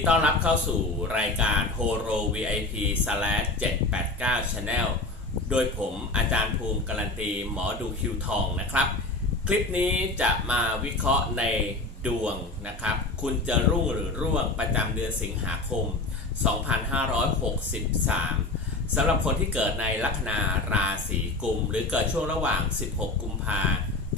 ดีต้อนรับเข้าสู่รายการ Horo VIP s l a s 789 Channel โดยผมอาจารย์ภูมิการันตีหมอดูคิวทองนะครับ คลิปนี้จะมาวิเคราะห์ในดวงนะครับ คุณจะรุ่งหรือร่วงประจำเดือนสิงหาคม 2563 สำหรับคนที่เกิดในลัคนาราศีกุม หรือเกิดช่วงระหว่าง 16 กุมภา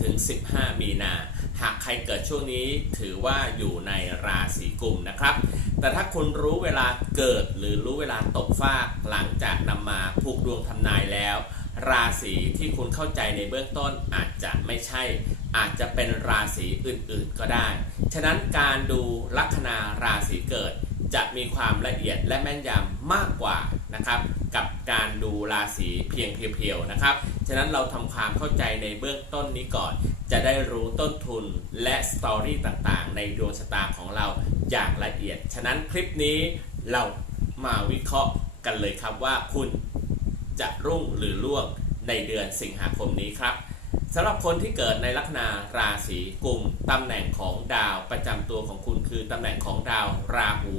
ถึง 15 มีนา หากใครเกิดช่วงนี้ถือว่าอยู่ในราศีกุมนะครับ แต่ถ้าคุณรู้เวลาเกิดหรือรู้เวลาตกฟากหลังจากนำมาผูกดวงทำนายแล้ว ราศีที่คุณเข้าใจในเบื้องต้นอาจจะไม่ใช่ อาจจะเป็นราศีอื่นๆก็ได้ ฉะนั้นการดูลัคนาราศีเกิด จะมีความละเอียดและแม่นยำมากกว่านะครับ กับการดูราศีเพียงเพียวๆนะครับ ฉะนั้นเราทำความเข้าใจในเบื้องต้นนี้ก่อน จะได้รู้ต้นทุนและสตอรี่ต่างๆ ในดวงชะตาของเราอย่างละเอียด ฉะนั้นคลิปนี้เรามาวิเคราะห์กันเลยครับว่าคุณจะรุ่งหรือร่วงในเดือนสิงหาคมนี้ครับ สำหรับคนที่เกิดในลัคนาราศีกุมตำแหน่งของดาวประจำตัวของคุณคือตำแหน่งของดาวราหู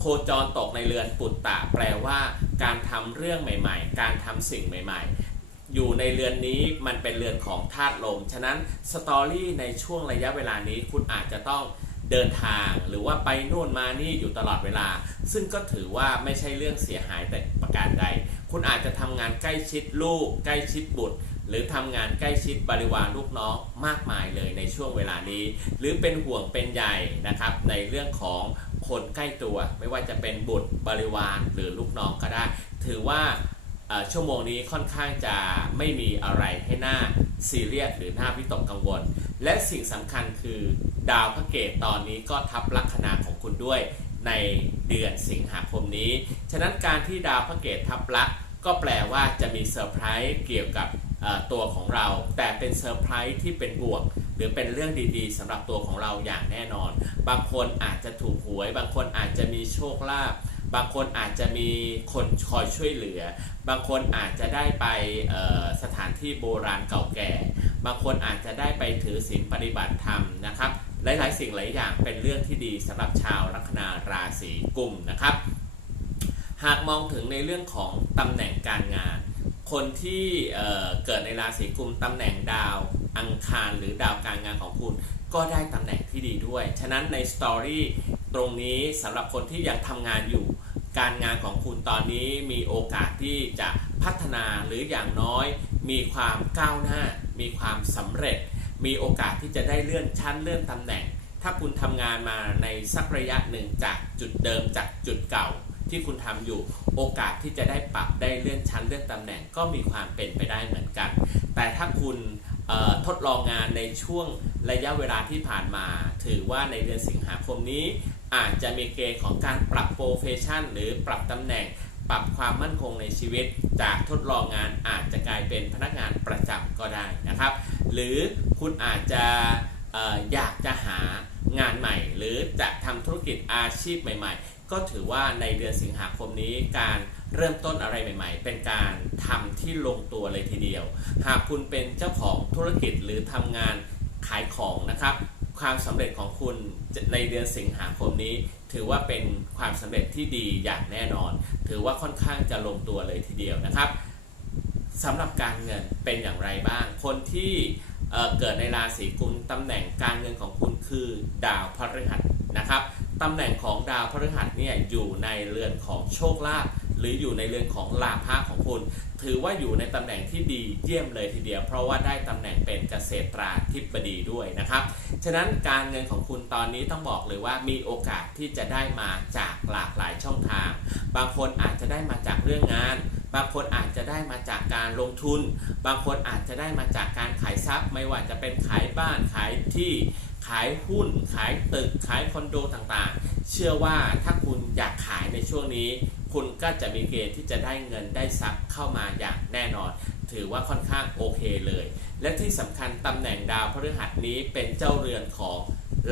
โคจรตกในเรือนปุตตะ แปลว่าการทำเรื่องใหม่ๆ การทำสิ่งใหม่ๆอยู่ในเรือนนี้มันเป็นเรือนของธาตุลม ฉะนั้นสตอรี่ในช่วงระยะเวลานี้คุณอาจจะต้องเดินทาง หรือว่าไปนู่นมานี่อยู่ตลอดเวลา ซึ่งก็ถือว่าไม่ใช่เรื่องเสียหายแต่ประการใด คุณอาจจะทำงานใกล้ชิดลูก ใกล้ชิดบุตร หรือทำงานใกล้ชิดบริวารลูกน้องมากมายเลยในช่วงเวลานี้ หรือเป็นห่วงเป็นใยนะครับ ในเรื่องของคนใกล้ตัว ไม่ว่าจะเป็นบุตรบริวารหรือลูกน้องก็ได้ ถือว่าชั่วโมงนี้ค่อนข้างจะไม่มีอะไรให้หน้าซีเรียสหรือหน้าวิตกกังวล และสิ่งสำคัญคือดาวพระเกตตอนนี้ก็ทับลัคนาของคุณด้วยในเดือนสิงหาคมนี้ ฉะนั้นการที่ดาวพระเกตทับลักก็แปลว่าจะมีเซอร์ไพรส์เกี่ยวกับ ตัวของเรา แต่เป็นเซอร์ไพรส์ที่เป็นบวก หรือเป็นเรื่องดีๆสำหรับตัวของเราอย่างแน่นอน บางคนอาจจะถูกหวย บางคนอาจจะมีโชคลาภบางคนอาจจะมีคนคอยช่วยเหลือ บางคนอาจจะได้ไปสถานที่โบราณเก่าแก่ บางคนอาจจะได้ไปถือศีลปฏิบัติธรรมนะครับ หลายๆ สิ่งหลายอย่างเป็นเรื่องที่ดีสำหรับชาวลัคนาราศีกุมนะครับ หากมองถึงในเรื่องของตำแหน่งการงาน คนที่เเกิดในราศีกุมตำแหน่งดาวอังคารหรือดาวการงานของคุณ ก็ได้ตำแหน่งที่ดีด้วย ฉะนั้นในสตอรี่ตรงนี้สำหรับคนที่ยังทำงานอยู่ การงานของคุณตอนนี้มีโอกาสที่จะพัฒนาหรืออย่างน้อย มีความก้าวหน้า มีความสำเร็จ มีโอกาสที่จะได้เลื่อนชั้นเลื่อนตำแหน่ง ถ้าคุณทำงานมาในสักระยะหนึ่งจากจุดเดิมจากจุดเก่า ที่คุณทำอยู่ โอกาสที่จะได้ปรับได้เลื่อนชั้นเลื่อนตำแหน่งก็มีความเป็นไปได้เหมือนกัน แต่ถ้าคุณทดลองงานในช่วงระยะเวลาที่ผ่านมา ถือว่าในเดือนสิงหาคมนี้ อาจจะมีเกณฑ์ของการปรับโปรเฟชชั่น หรือปรับตำแหน่ง ปรับความมั่นคงในชีวิต จากทดลองงานอาจจะกลายเป็นพนักงานประจำก็ได้นะครับ หรือคุณอาจจะอออยากจะหางานใหม่ หรือจะทำธุรกิจอาชีพใหม่ ๆ ก็ถือว่าในเดือนสิงหาคมนี้การเริ่มต้นอะไรใหม่ ๆ เป็นการทำที่ลงตัวเลยทีเดียว หากคุณเป็นเจ้าของธุรกิจหรือทำงานขายของนะครับ ความสำเร็จของคุณในเดือนสิงหาคมนี้ ถือว่าเป็นความสำเร็จที่ดีอย่างแน่นอน ถือว่าค่อนข้างจะลงตัวเลยทีเดียวนะครับสำหรับการเงินเป็นอย่างไรบ้าง คนที่เเกิดในราศีกุมตำแหน่งการเงินของคุณคือดาวพฤหัสนะครับ ตำแหน่งของดาวพฤหัสเนี่ยอยู่ในเรือนของโชคลาภหรืออยู่ในเรือนของลาภะของคุณ ถือว่าอยู่ในตำแหน่งที่ดีเยี่ยมเลยทีเดียว เพราะว่าได้ตำแหน่งเป็นเกษตราธิบดีด้วยนะครับ ฉะนั้นการเงินของคุณตอนนี้ต้องบอกเลยว่ามีโอกาสที่จะได้มาจากหลากหลายช่องทาง บางคนอาจจะได้มาจากเรื่องงานบางคนอาจจะได้มาจากการลงทุน บางคนอาจจะได้มาจากการขายทรัพย์ ไม่ว่าจะเป็นขายบ้านขายที่ ขายหุ้น ขายตึก ขายคอนโดต่างๆ เชื่อว่าถ้าคุณอยากขายในช่วงนี้ คุณก็จะมีเกณฑ์ที่จะได้เงินได้ทรัพย์เข้ามาอย่างแน่นอน ถือว่าค่อนข้างโอเคเลย และที่สำคัญตำแหน่งดาวพฤหัสนี้เป็นเจ้าเรือนของ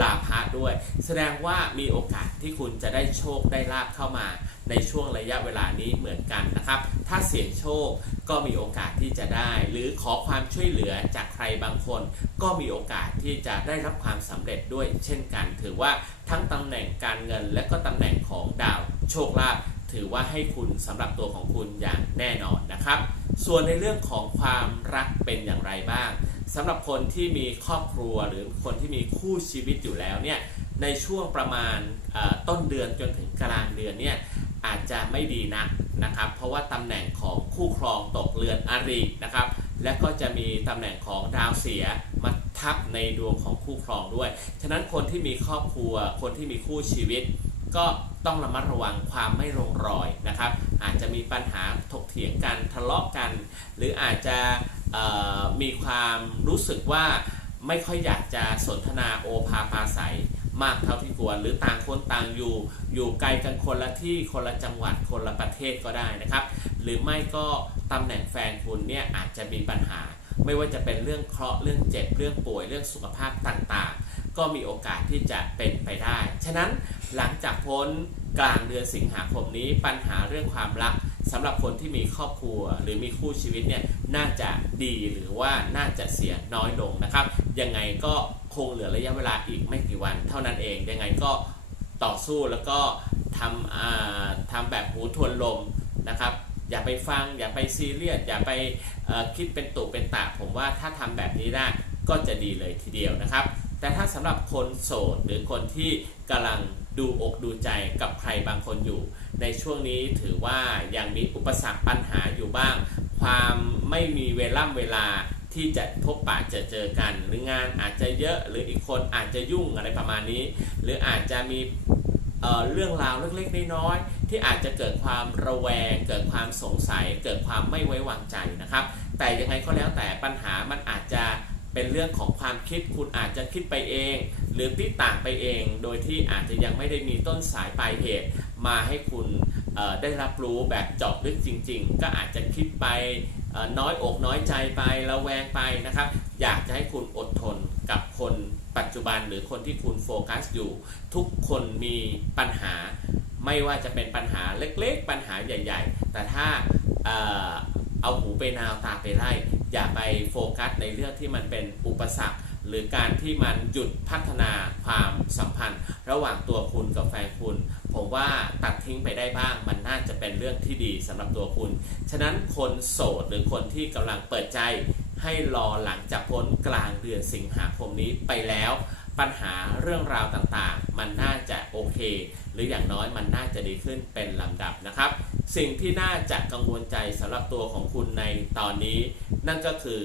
ลาภะด้วย แสดงว่ามีโอกาสที่คุณจะได้โชคได้ลาภเข้ามาในช่วงระยะเวลานี้เหมือนกันนะครับ ถ้าเสี่ยงโชคก็มีโอกาสที่จะได้ หรือขอความช่วยเหลือจากใครบางคน ก็มีโอกาสที่จะได้รับความสำเร็จด้วยเช่นกัน ถือว่าทั้งตำแหน่งการเงินและก็ตำแหน่งของดาวโชคลาภถือว่าให้คุณสำหรับตัวของคุณอย่างแน่นอนนะครับ ส่วนในเรื่องของความรักเป็นอย่างไรบ้าง สำหรับคนที่มีครอบครัวหรือคนที่มีคู่ชีวิตอยู่แล้วเนี่ยในช่วงประมาณต้นเดือนจนถึงกลางเดือนเนี่ยอาจจะไม่ดีนักนะครับ เพราะว่าตำแหน่งของคู่ครองตกเรือนอรินะครับ และก็จะมีตำแหน่งของดาวเสียมาทับในดวงของคู่ครองด้วย ฉะนั้นคนที่มีครอบครัว คนที่มีคู่ชีวิต ก็ต้องระมัดระวังความไม่ลงรอยนะครับ อาจจะมีปัญหาถกเถียงกันทะเลาะกัน หรืออาจจะ มีความรู้สึกว่าไม่ค่อยอยากจะสนทนาโอภาปาศัยมากเท่าที่ควรหรือต่างคนต่างอยู่ อยู่ไกลกันคนละที่คนละจังหวัดคนละประเทศก็ได้นะครับ หรือไม่ก็ตำแหน่งแฟนคุณเนี่ยอาจจะมีปัญหา ไม่ว่าจะเป็นเรื่องเคราะห์เรื่องเจ็บเรื่องป่วยเรื่องสุขภาพต่างๆ ก็มีโอกาสที่จะเป็นไปได้ ฉะนั้นหลังจากพ้นกลางเดือนสิงหาคมนี้ปัญหาเรื่องความรัก สำหรับคนที่มีครอบครัวหรือมีคู่ชีวิตเนี่ยน่าจะดีหรือว่าน่าจะเสียน้อยลงนะครับ ยังไงก็คงเหลือระยะเวลาอีกไม่กี่วัน เท่านั้นเองยังไงก็ต่อสู้แล้วก็ทำอ่าทำแบบหูทวนลมนะครับอย่าไปฟังอย่าไปซีเรียสอย่าไปคิดเป็นตุเป็นตะผมว่าถ้าทำแบบนี้ได้ก็จะดีเลยทีเดียวนะครับ แต่ถ้าสำหรับคนโสดหรือคนที่กำลัง ดูอกดูใจกับใครบางคนอยู่ ในช่วงนี้ถือว่ายังมีอุปสรรคปัญหาอยู่บ้าง ความไม่มีเวล่ำเวลาที่จะพบปะจอเจอกัน หรืองานอาจจะเยอะหรืออีกคนอาจจะยุ่งอะไรประมาณนี้ หรืออาจจะมีเเรื่องราวเล็กๆน้อยๆที่อาจจะเกิดความระแวง เกิดความสงสัย เกิดความไม่ไว้วางใจนะครับ แต่ยังไงก็แล้วแต่ปัญหามันอาจจะ เป็นเรื่องของความคิดคุณอาจจะคิดไปเอง หรือติดต่างไปเอง โดยที่อาจจะยังไม่ได้มีต้นสายปลายเหตุ มาให้คุณได้รับรู้แบบเจาะลึกจริง ๆ ก็อาจจะคิดไปน้อยอกน้อยใจไประแวงไปนะครับ อยากจะให้คุณอดทนกับคนปัจจุบันหรือคนที่คุณโฟกัสอยู่ ทุกคนมีปัญหา ไม่ว่าจะเป็นปัญหาเล็กๆ ปัญหาใหญ่ ๆ แต่ถ้าเอ่อเอาหูไปนาวตาไปไล่ อย่าไปโฟกัสในเรื่องที่มันเป็นอุปสรรค หรือการที่มันหยุดพัฒนาความสัมพันธ์ ระหว่างตัวคุณกับแฟนคุณ ผมว่าตัดทิ้งไปได้บ้าง มันน่าจะเป็นเรื่องที่ดีสำหรับตัวคุณ ฉะนั้นคนโสดหรือคนที่กำลังเปิดใจ ให้รอหลังจากพ้นกลางเดือนสิงหาคมนี้ไปแล้วปัญหาเรื่องราวต่างๆ มันน่าจะโอเค หรืออย่างน้อยมันน่าจะดีขึ้นเป็นลำดับนะครับ สิ่งที่น่าจะกังวลใจสำหรับตัวของคุณในตอนนี้ นั่นก็คือ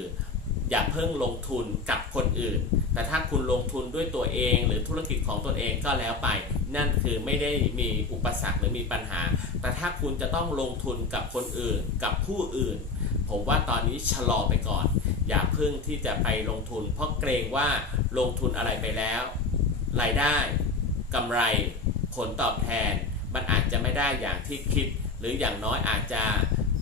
อย่าเพิ่งลงทุนกับคนอื่น แต่ถ้าคุณลงทุนด้วยตัวเองหรือธุรกิจของตนเองก็แล้วไป นั่นคือไม่ได้มีอุปสรรคหรือมีปัญหา แต่ถ้าคุณจะต้องลงทุนกับคนอื่นกับผู้อื่น ผมว่าตอนนี้ชะลอไปก่อน อย่าเพิ่งที่จะไปลงทุน เพราะเกรงว่าลงทุนอะไรไปแล้วรายได้กำไรผลตอบแทน มันอาจจะไม่ได้อย่างที่คิด หรืออย่างน้อยอาจจะ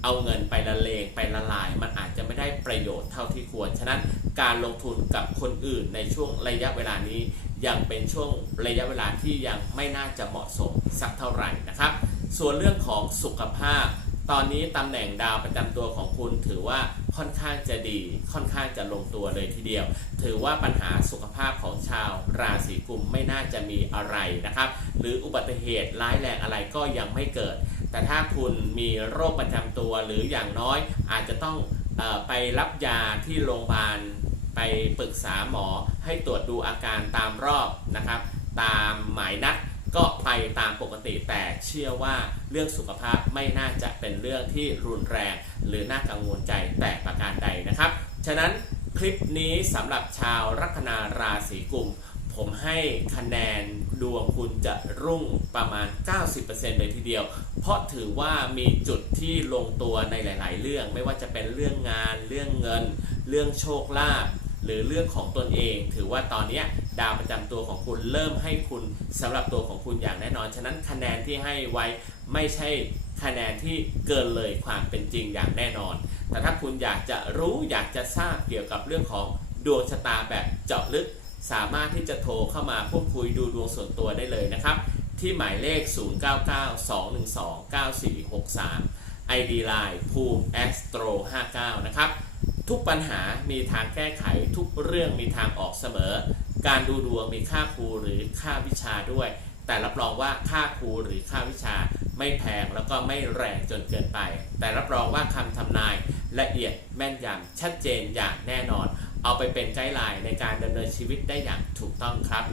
เอาเงินไปละเลงไปละลาย มันอาจจะไม่ได้ประโยชน์เท่าที่ควร ฉะนั้นการลงทุนกับคนอื่นในช่วงระยะเวลานี้ ยังเป็นช่วงระยะเวลาที่ยังไม่น่าจะเหมาะสมสักเท่าไหร่นะครับ ส่วนเรื่องของสุขภาพ ตอนนี้ตำแหน่งดาวประจำตัวของคุณถือว่าค่อนข้างจะดี ค่อนข้างจะลงตัวเลยทีเดียว ถือว่าปัญหาสุขภาพของชาวราศีกุมไม่น่าจะมีอะไรนะครับ หรืออุบัติเหตุร้ายแรงอะไรก็ยังไม่เกิด แต่ถ้าคุณมีโรคประจำตัวหรืออย่างน้อยอาจจะต้องออไปรับยาที่โรงพยาบาลไปไปปรึกษาหมอให้ตรวจดูอาการตามรอบนะครับ ตามหมายนัดก็ไปตามปกติแต่เชื่อว่าเรื่องสุขภาพไม่น่าจะเป็นเรื่องที่รุนแรง หรือน่ากังวลใจแต่ประการใดนะครับ ฉะนั้นคลิปนี้สำหรับชาวลัคนาราศีกุม ผมให้คะแนนดวงคุณจะรุ่งประมาณ 90%เลยทีเดียว เพราะถือว่ามีจุดที่ลงตัวในหลาย ๆ เรื่อง ไม่ว่าจะเป็นเรื่องงาน เรื่องเงิน เรื่องโชคลาภหรือเรื่องของตนเอง ถือว่าตอนนี้ดาวประจำตัวของคุณเริ่มให้คุณสำหรับตัวของคุณอย่างแน่นอน ฉะนั้นคะแนนที่ให้ไว้ไม่ใช่คะแนนที่เกินเลยความเป็นจริงอย่างแน่นอน แต่ถ้าคุณอยากจะรู้อยากจะทราบเกี่ยวกับเรื่องของดวงชะตาแบบเจาะลึก สามารถที่จะโทรเข้ามาพูดคุยดูดวงส่วนตัวได้เลยนะครับ ที่หมายเลข 0992129463 ID Line ภูมิ Astro 59 นะครับ ทุกปัญหามีทางแก้ไขทุกเรื่องมีทางออกเสมอ การดูดวงมีค่าครูหรือค่าวิชาด้วย แต่รับรองว่าค่าครูหรือค่าวิชาไม่แพงแล้วก็ไม่แรงจนเกินไป แต่รับรองว่าคำทำนายละเอียดแม่นยำชัดเจนอย่างแน่นอน เอาไปเป็นไกด์ไลน์ในการดำเนินชีวิตได้อย่างถูกต้องครับ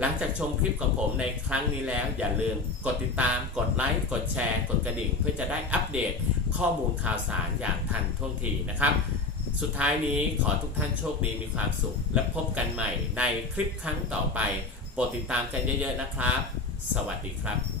หลังจากชมคลิปของผมในครั้งนี้แล้ว อย่าลืมกดติดตาม กดไลค์ กดแชร์ กดกระดิ่ง เพื่อจะได้อัปเดตข้อมูลข่าวสารอย่างทันท่วงทีนะครับ สุดท้ายนี้ขอทุกท่านโชคดีมีความสุข และพบกันใหม่ในคลิปครั้งต่อไป โปรดติดตามกันเยอะๆนะครับ สวัสดีครับ